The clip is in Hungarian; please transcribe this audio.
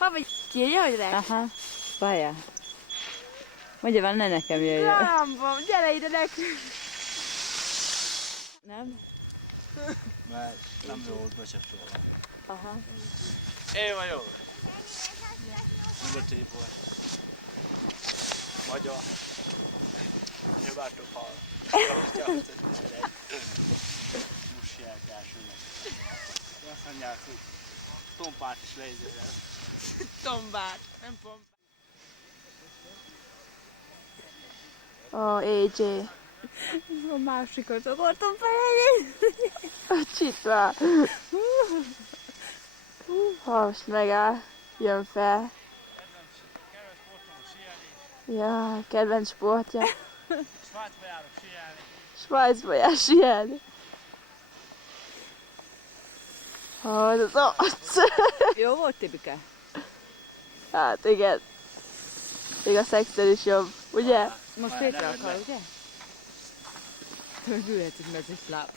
Ha vagy írja, hogy rá? Aha, várjál. Mondja már, ne nekem jöjjön. Rambam, gyere ide nekünk. Nem? Mert nem volt becsatolva. Aha. Én vagyok. Nyugati volt. Magyar. Nyugatok hal. Musják elsőnek. Azt mondják, hogy tompát is lejzővel. Tombát, nem pompát. AJ. A másikot akartam felejteni. A csitva. Ha most megáll, jön fel. Ja, kedvenc sportja. Svájcba járok síelni. Svájcba jár síelni. Hát az arc. Jó volt, Tibike? Hát igen. Még a szexen is jobb, ugye? Most Péter akar, ugye? Tőle gyűlhet, hogy mezős láb.